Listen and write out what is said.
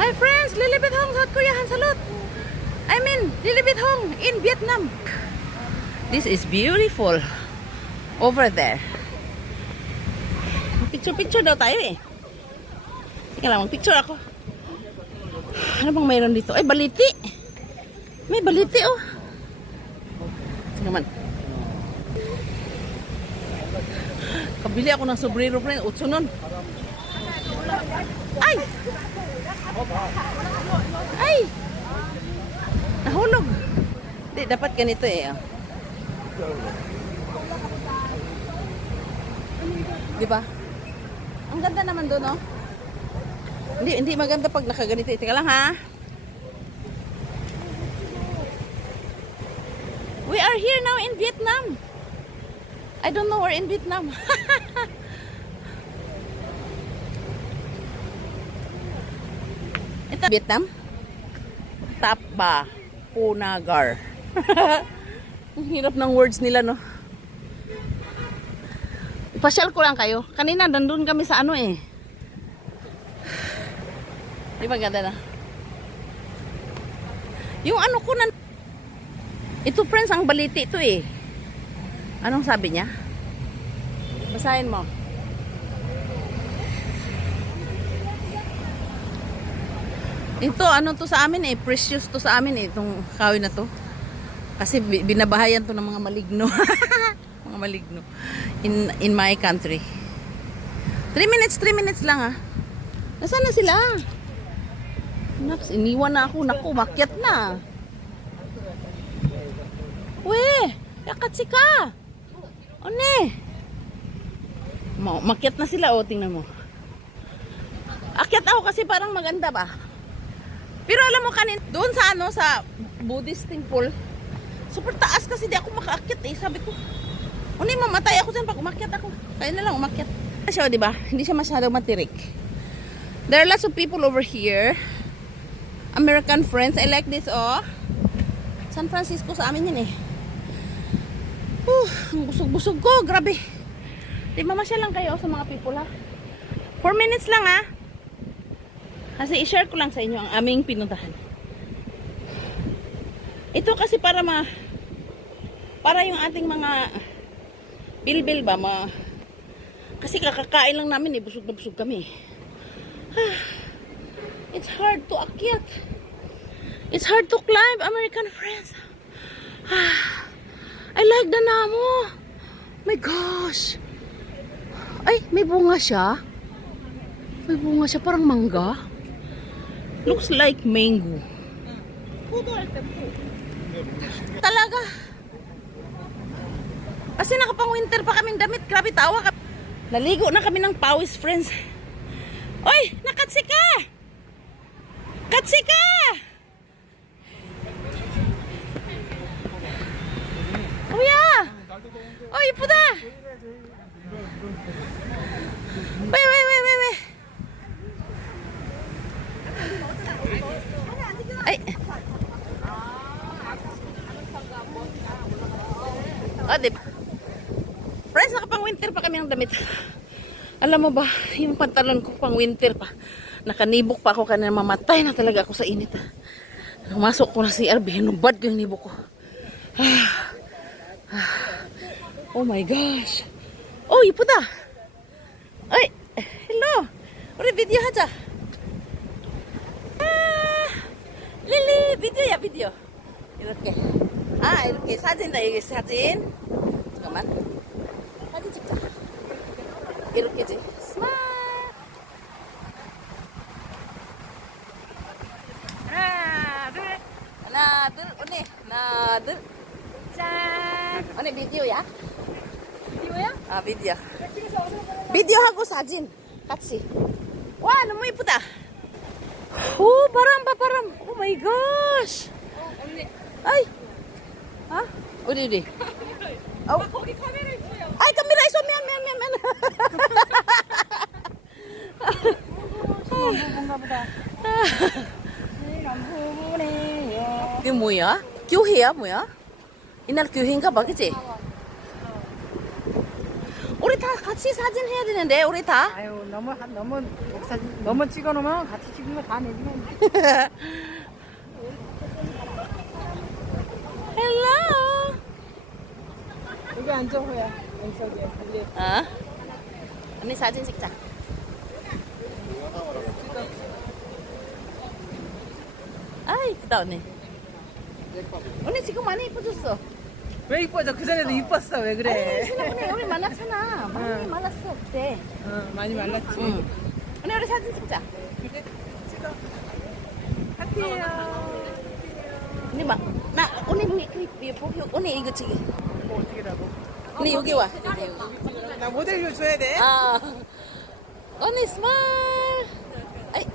Hi friends, Lilibet Hong, South Korea, Hansalot. I mean, Lilibet Hong in Vietnam. This is beautiful over there. Picture-picture daw tayo eh. Sige lang, mag-picture ako. Ano bang mayroon dito? Ay, baliti. May baliti oh. Sige naman. Kabili ako ng sobrero friend, utso nun. Ay! Ay! Nahulog. Hindi, dapat ganito eh. Di ba? Ang ganda naman doon, oh. Hindi maganda pag nakaganito. Tika lang, ha? We are here now in Vietnam. I don't know where in Vietnam. Ito, Vietnam? Tapa. Punagar. Ang hirap ng words nila, no? Pasyal ko lang kayo. Kanina, nandun kami sa ano eh. Di ba ganda na? Yung ano ko na... Ito friends, ang baliti ito eh. Anong sabi niya? Basahin mo. Ito, ano to sa amin eh. Precious to sa amin eh. Itong kahoy na to. Kasi binabahayan to ng mga maligno. Mga maligno. In my country. 3 minutes lang ah. Nasaan na sila? Naks, iniwan na ako. Naku, makyat na. We, yakatsi ka. One. Makyat na sila, oh, tingnan mo. Akyat ako kasi parang maganda ba. Pero alam mo kanin, doon sa ano, sa Buddhist temple, super taas kasi di ako makaakyat eh. Sabi ko, une, mamatay ako dyan pag umakyat ako. Kaya na lang umakyat. Siya, di ba? Hindi siya masyadong matirik. There are lots of people over here. American friends. I like this, oh. San Francisco sa amin yun eh. Ang busog-busog ko. Grabe. Di mamasya lang kayo sa mga people ha. 4 minutes lang ha. Kasi i-share ko lang sa inyo ang aming pinuntahan. Ito kasi para para yung ating mga bilbil ba kasi kakakain lang namin eh. Busog na busog kami. It's hard to akyat. It's hard to climb, American friends. I like the namo. My gosh. Ay, may bunga siya. May bunga siya, parang mangga. Looks like mango. Talaga. Kasi nakapang winter pa kaming damit. Grabe, tawa ka. Naligo na kami ng pawis, friends. Oy, nakatsi ka. Katsi ka. Oh yeah. Oh, ipuda. Wait. Ay. Oh, di ba? Friends, nakapang winter pa kami ng damit. Alam mo ba, yung pantalon ko pang winter pa. Nakanibok pa ako kanina, mamatay na talaga ako sa init. Pumasok ko na si RB, hinubad ko yung nibok ko. Oh my gosh. Oh, ipuda. Ay, hello. 우리 비디오 하자. 릴리, 비디오야, 비디오. 이렇게. 이렇게 사진다, 여기 사진. 잠깐만. 사진 찍자. 이렇게지. 스마일. 하나, 둘, 언니. 하나, 둘. 짠. 언니, 비디오야? 비디오야? 비디오. 비디오하고 사진. 같이. 와, 너무 이쁘다. 오, 바람 봐, 바람. 오 마이 gosh. 언니. 아이. 어디. 거기 카메라 있어요. 아이, 카메라 있어. 미안. 뭔가 보다. 내일 안 보네요. 이게 뭐야? 교회야, 뭐야? 이날 교회인가 봐, 그치? 우리 다 같이 사진 해야 되는데 우리 다. 아유 너무 사진 너무 찍어놓으면 같이 찍으면 다 내주면. 헬로. 여기 앉아 호야. 왼쪽에 달리. 어? 언니 사진 찍자. 아 이쁘다 언니. 언니 지금 많이 이뻐졌어. 왜 이뻐져? 그 전에도 이뻤어. 왜 아니 그래? 신혼이 우리 만났잖아. 많이 응. 말랐어 그때. 많이 말랐지. 응. 언니 우리 사진 찍자. 그래 찍어. 하트예요. 언니 나 언니 보기 언니 이거 찍어. 뭐 어떻게라고? 언니 여기 와. 나 모델 줘야 돼? 아 언니 스마일.